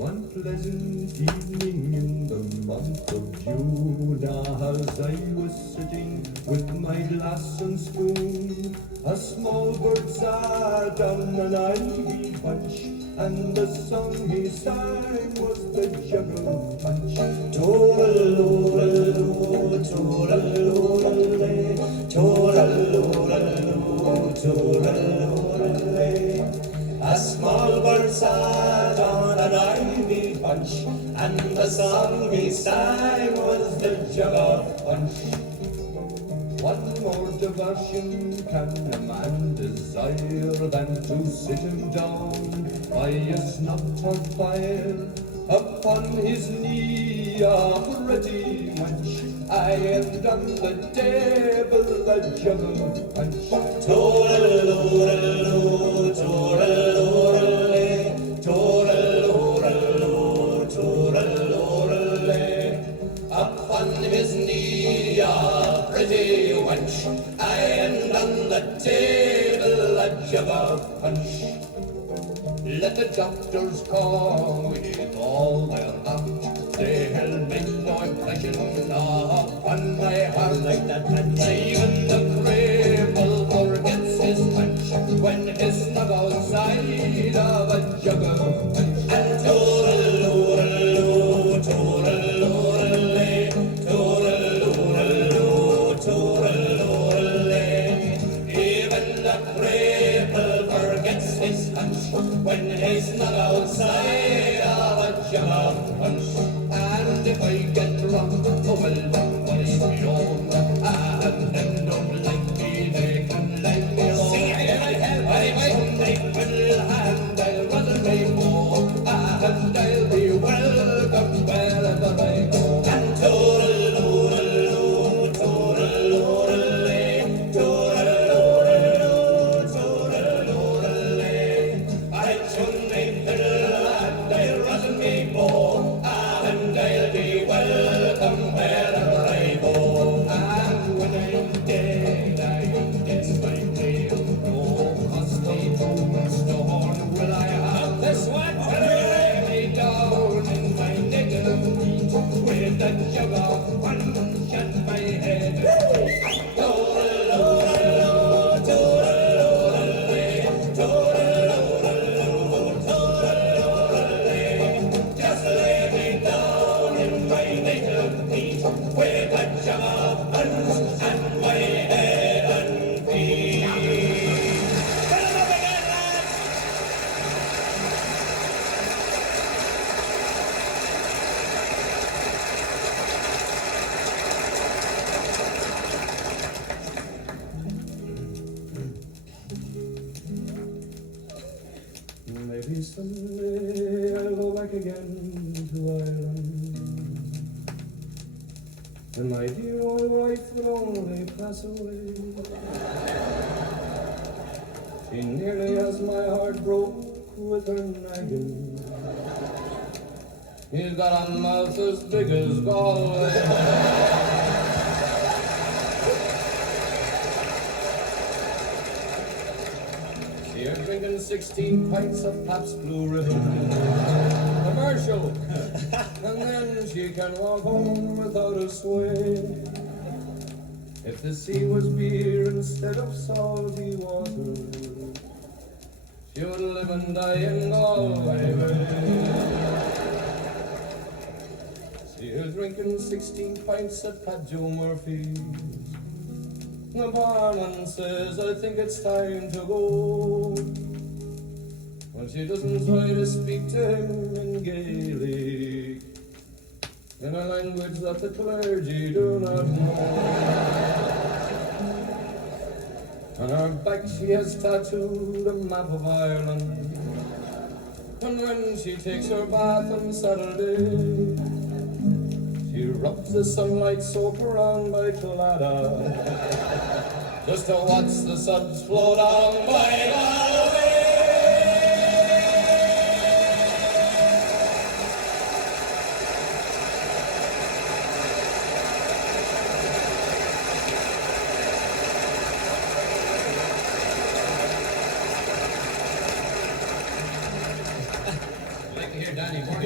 One pleasant evening in the month of June, as I was sitting with my glass and spoon, a small bird sat on an ivy bunch, and the song he sang was the Jug of Punch. Tooraloo, tooraloo, tooraloo, tooraloo. A small bird sat on an ivy bunch, and the song he sang was the Jug of Punch. What more diversion can a man desire than to sit him down by a snub-tub fire, upon his knee a pretty wench, and on the table a Jug of Punch. Tooraloo, tooraloo, tooraloo, tooraloo, upon his knee a pretty wench, and on the table a Jug of Punch. Let the doctors come with all their heart, they'll make no impression upon my heart like that punch. Even the cripple forgets his punch when he's snug outside of a Jug of Punch. And tooraloo, tooraloo, tooraloo, tooraloo, even the cripple forgets his punch when he's not outside of a Jug of Punch. And if I get drunk, oh well, then I be on. And them don't like me, they can let me alone. Sing it, Sunday fiddle, and I'll run away more, and I'll be welcome wherever I go. And tooraloo, tooraloo, tooraloo, tooraloo, I'll Sunday fiddle, and I'll run away more, and I'll be welcome wherever I go. And when I'm dead, I guess my will no costly tombstone will I have. This one lay me down in my native heat, with a Jug of Punch at my head. Tooraloo, tooraloo, tooraloo, tooraloo, just lay me down in my native heat, with a Jug of Punch at my head and feet. Put it up again, lads! Maybe someday I'll go back again to Ireland, and my dear old wife will only pass away. She nearly has my heart broke with her nagging. He's got a mouth as big as Galway. You're drinking 16 pints of Pabst Blue Ribbon commercial, and then she can walk home without a sway. If the sea was beer instead of salty water, she would live and die in Galway Bay. She's drinking 16 pints at Pat Joe Murphy's. The barman says, I think it's time to go. Well, she doesn't try to speak to him in Gaelic, in a language that the clergy do not know. On her back she has tattooed a map of Ireland, and when she takes her bath on Saturday, she rubs the sunlight soap around by Claddagh, just to watch the suds flow down by Galway. I'd like to hear Danny Moore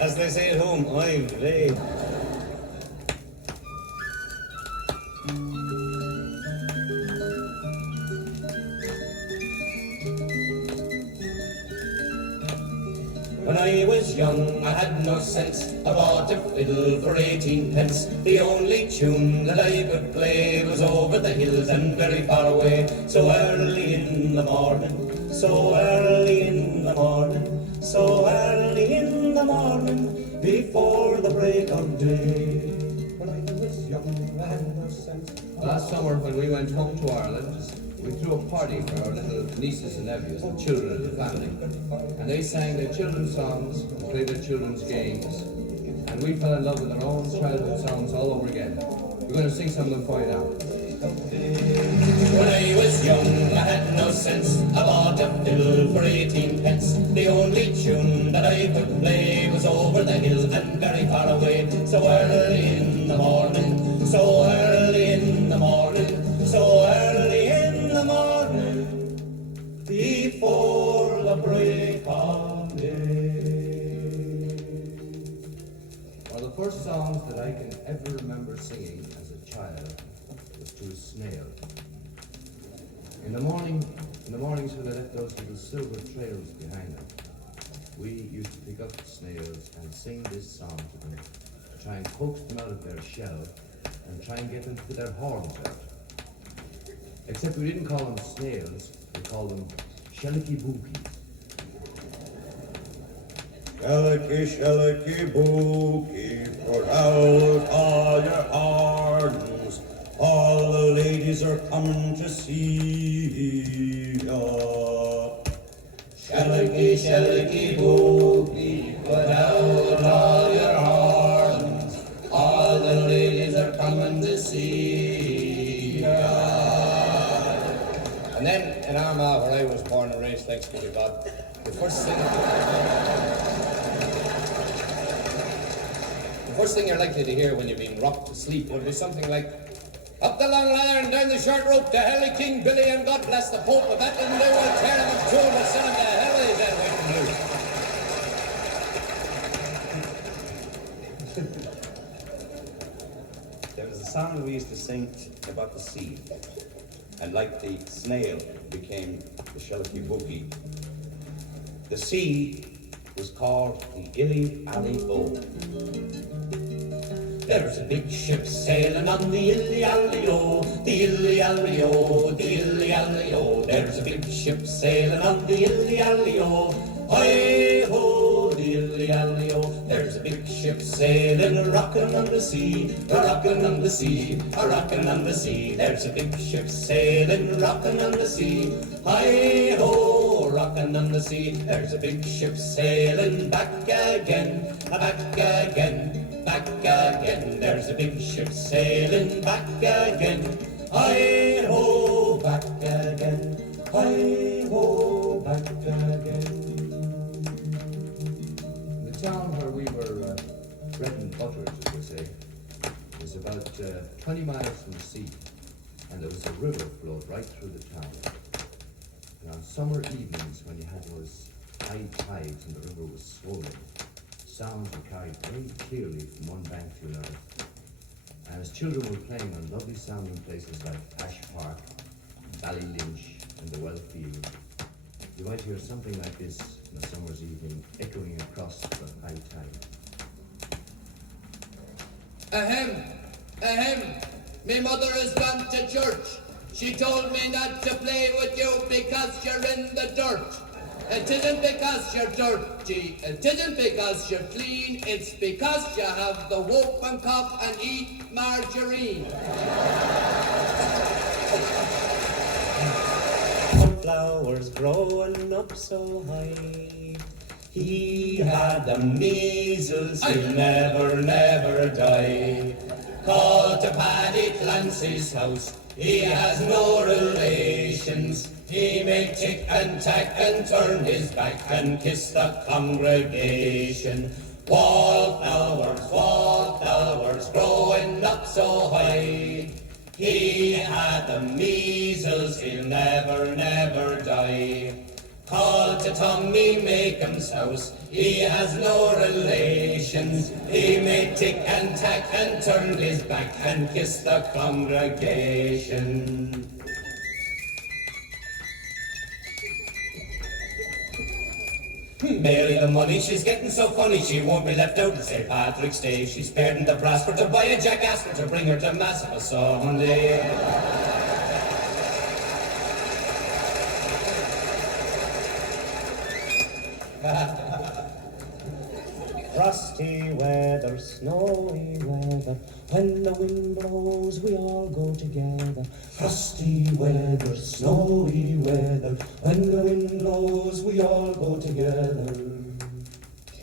As they say at home, oy vey. When I was young, I had no sense. I bought a fiddle for 18 pence. The only tune that I could play was over the hills and very far away. So early in the morning, so early in the morning, so early in the morning, before the break of day. When I was young, I had no sense. Last summer, when we went home to Ireland, we threw a party for our little nieces and nephews, the children of the family. And they sang their children's songs and played their children's games. And we fell in love with our own childhood songs all over again. We're going to sing some of them for you now. When I was young, I had no sense. I bought a fiddle for 18 pence. The only tune that I could play was over the hills and very far away. So early in the morning, so early in the morning, so early in the morning, before the break of day. One of the first songs that I can ever remember singing as a child was to a snail. In the mornings when they left those little silver trails behind them, we used to pick up snails and sing this song to them, to try and coax them out of their shell and try and get them to put their horns out. Except we didn't call them snails, we called them shellicky-bookie. Shellicky, shellicky, bookie, pour out all your hardens. All the ladies are coming to see ya. Shellicky, shellicky, bookie, put out all your horns. All the ladies are coming to see ya. And then in Armagh, where I was born and raised, thanks be to God, the first thing you're likely to hear when you're being rocked to sleep would be something like, up the long ladder and down the short rope to Helly King Billy and God bless the Pope. If that didn't do, we'll tear him a tool and send him to hell. He's dead waiting loose. There was a song we used to sing about the sea, and like the snail became the shellicky bookie. The sea was called the Illy Alley O. There's a big ship sailing on the Illy Alley O, the Illy Alley O, the Illy Alley O. There's a big ship sailing on the Illy Alley O, hi ho, the Illy Alley O. There's a big ship sailing, rocking on the sea, rocking on the sea, rocking on the sea. There's a big ship sailing, rocking on the sea, hi ho, rocking on the sea. There's a big ship sailing back again, back again. Back again, there's a big ship sailing back again. Hi-ho, back again. Hi-ho, back again. The town where we were bread and buttered, as they say, was about 20 miles from the sea, and there was a river flowed right through the town. And on summer evenings, when you had those high tides and the river was swollen, sounds were carried very clearly from one bank to another. And as children were playing on lovely sounding places like Ash Park, Ballylynch, and the Wellfield, you might hear something like this on a summer's evening echoing across the high tide. Ahem, ahem, me mother has gone to church. She told me not to play with you because you're in the dirt. It isn't because you're dirty, it isn't because you're clean, it's because you have the whooping cough and eat margarine. Flowers growing up so high. He had the measles, he'll never, never die. Called to Paddy Clancy's house, he has no relations. He may tick and tack and turn his back and kiss the congregation. Wallflowers growing up so high. He had the measles, he'll never, never die. Call to Tommy Makem's house, he has no relations. He may tick and tack and turn his back and kiss the congregation. Mary the money, she's getting so funny, she won't be left out to St. Patrick's Day. She's spared in the brass for to buy a jackass for to bring her to Mass of a Sunday. Frosty weather, snowy weather, when the wind blows we all go together. Frosty weather, snowy weather, when the wind blows we all go together.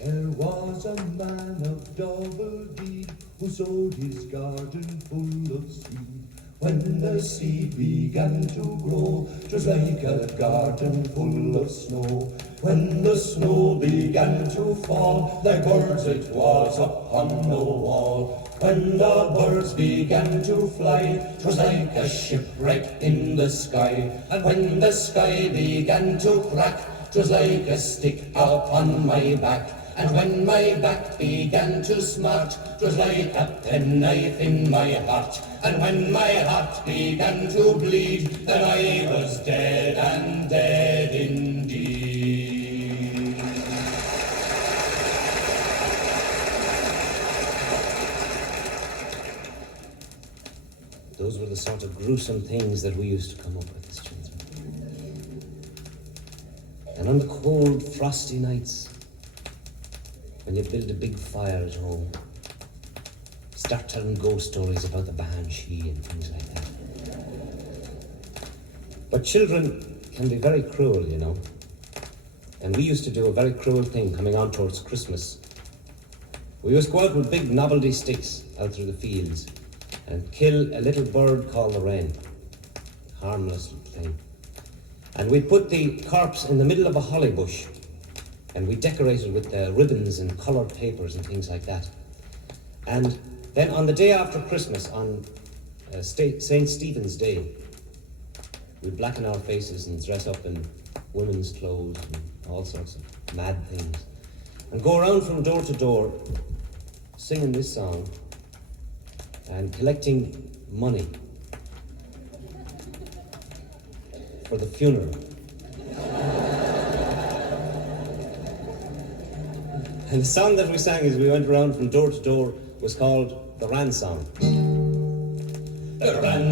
There was a man of double deed who sowed his garden full of seed. When the seed began to grow, 'twas like a garden full of snow. When the snow began to fall, like birds it was upon the wall. When the birds began to fly, 'twas like a shipwreck in the sky. And when the sky began to crack, 'twas like a stick upon my back. And when my back began to smart, 'twas like a penknife in my heart. And when my heart began to bleed, then I was dead and dead indeed. Those were the sort of gruesome things that we used to come up with as children. And on the cold, frosty nights, when you build a big fire at home, start telling ghost stories about the Banshee and things like that. But children can be very cruel, you know. And we used to do a very cruel thing coming on towards Christmas. We used to go out with big novelty sticks out through the fields and kill a little bird called the wren. Harmless little thing. And we'd put the corpse in the middle of a holly bush, and we decorated with ribbons and coloured papers and things like that. And then on the day after Christmas, on St. Stephen's Day, we'd blacken our faces and dress up in women's clothes and all sorts of mad things, and go around from door to door singing this song and collecting money for the funeral. And the song that we sang as we went around from door to door was called the Ran Song. The ran,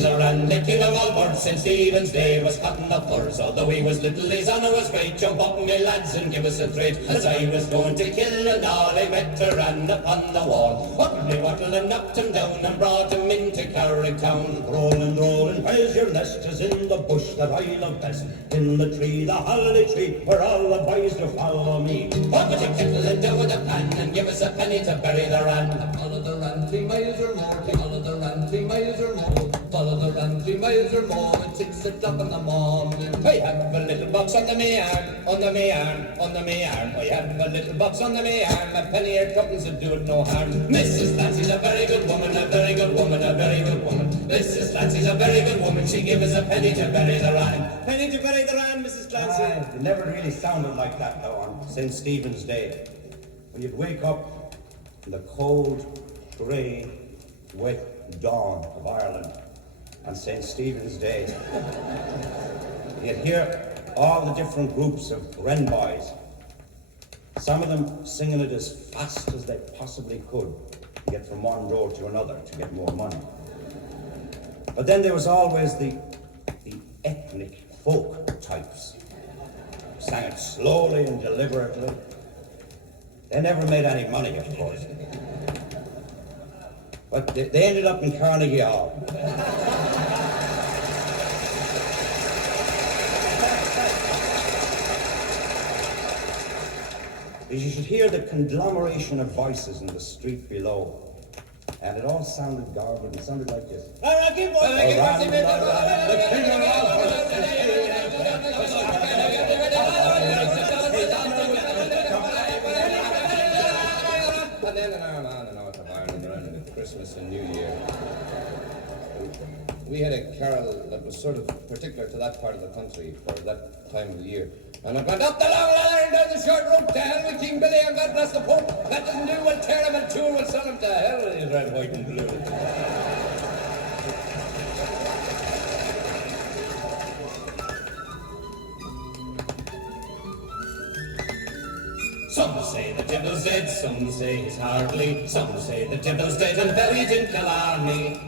the king of all birds, St. Stephen's Day was cutting the furs. Although he was little, his honour was great. Jump up, me lads, and give us a trade. As I was going to kill and all, I met a ran upon the wall. Wattle and knocked him down and brought him into Carricktown. Rolling, where's your nest? 'Tis in the bush that I love best. In the tree, the holly tree, where all the boys do follow me. What would you kettle and do with a pan and give us a penny to bury the ran? Follow the ran 3 miles or more, follow the ran 3 miles or more. Follow the ran 3 miles or more, at 6 o'clock in the morning. I have a little box under me arm, under me arm, under me arm. I have a little box under me arm, a penny or tuppence would do it no harm. Mrs. Clancy's a very good woman, a very good woman, a very good woman. Mrs. Clancy's a very good woman, she gave us a penny to bury the ran. Penny to bury the ran, Mrs. Clancy. It never really sounded like that, though, on St. Stephen's Day. When you'd wake up in the cold, grey, wet dawn of Ireland on St. Stephen's Day, you'd hear all the different groups of wren boys, some of them singing it as fast as they possibly could to get from one door to another to get more money. But then there was always the ethnic folk types, sang it slowly and deliberately. They never made any money, of course. But they ended up in Carnegie Hall. You should hear the conglomeration of voices in the street below. And it all sounded garbled. It sounded like this. And then on and out of Ireland around Christmas and New Year. We had a carol that was sort of particular to that part of the country for that time of the year. And I went up the long ladder and down the short road to hell with King Billy and God bless the Pope. That doesn't do, we'll tear him in two, we'll sell him to hell with his red, white and blue. Some say the devil's dead, some say he's hardly, some say the devil's dead and buried in Killarney.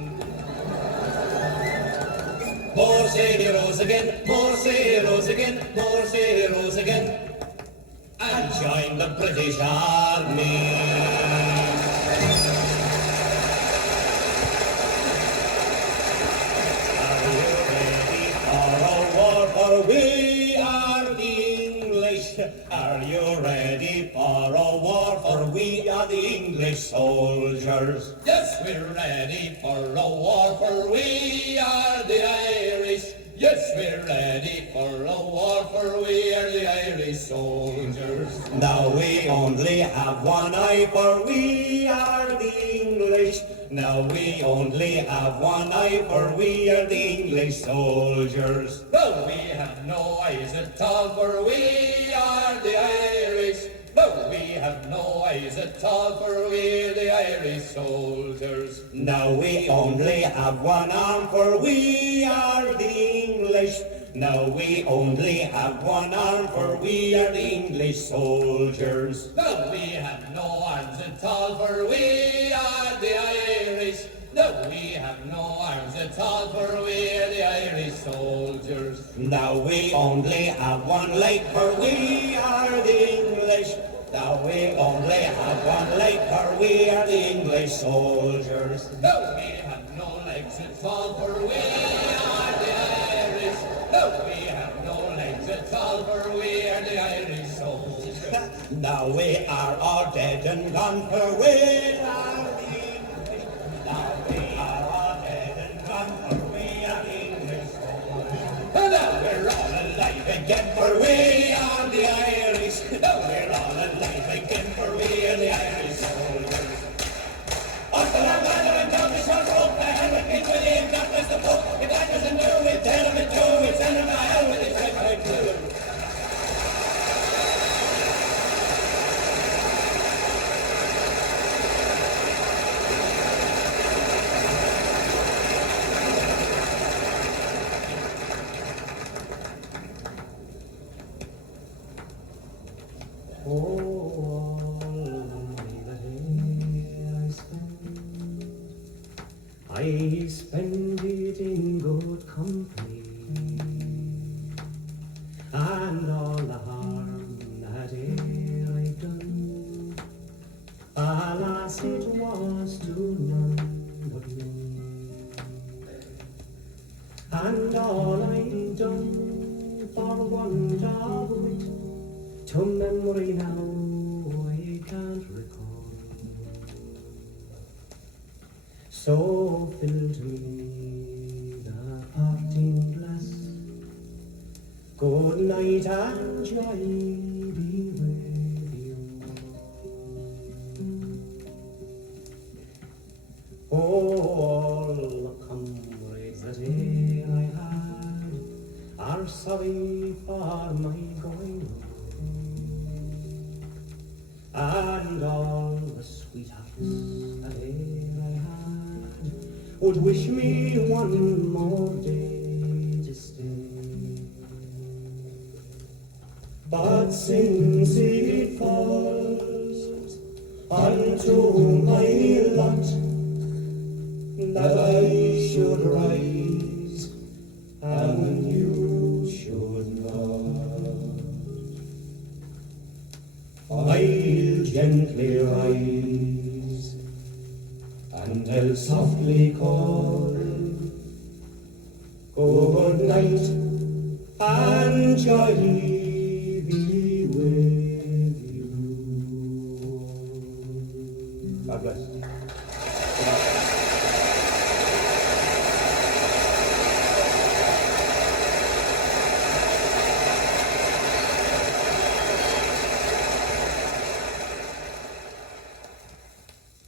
More say he rose again, more say he rose again, more say he rose again, and joined the British Army. Are you ready for a war? For we are the English. Are you ready for a war? For we are the English soldiers. Yes, we're ready for a war, for we are the Irish. Yes, we're ready for a war, for we are the Irish soldiers. Now we only have one eye, for we are the English. Now we only have one eye, for we are the English soldiers. Well, we have no eyes at all, for we are the Irish. Well, we have no eyes at all, for we are the Irish soldiers. Now we only have one arm, for we are the English. Now we only have one arm, for we are the English soldiers. Well, we have no arms at all, for we are the Irish. No, we have no arms at all, for we are the Irish soldiers. Now we only have one leg, for we are the English. Now we only have one leg, for we are the English soldiers. No, we have no legs at all, for we are the Irish. No, we have no legs at all, for we are the Irish soldiers. Now we are all dead and gone, for we are the English. Now we are all dead and gone, for we are the English soldiers. And now we're all alive Again, for we are the Irish. Now we're all alive again, for we are the Irish soldiers. Up the long ladder and down the short road, the hell with King William, God bless the Pope. If I doesn't do it, tell him it too. We send him to hell with his red, white, blue. I spend it in good company, and all the harm that e'er I've done, alas, it was to none but me. And all I've done for want of wit, to memory now I can't recall. So fill to me the parting glass. Good night and joy be with you. Oh, all the comrades that e'er I had are sorry for my going on, and all the sweethearts that e'er I had would wish me one more day to stay. But since it falls unto my lot that I should rise and you should not, I'll gently rise and I'll softly call good night and joy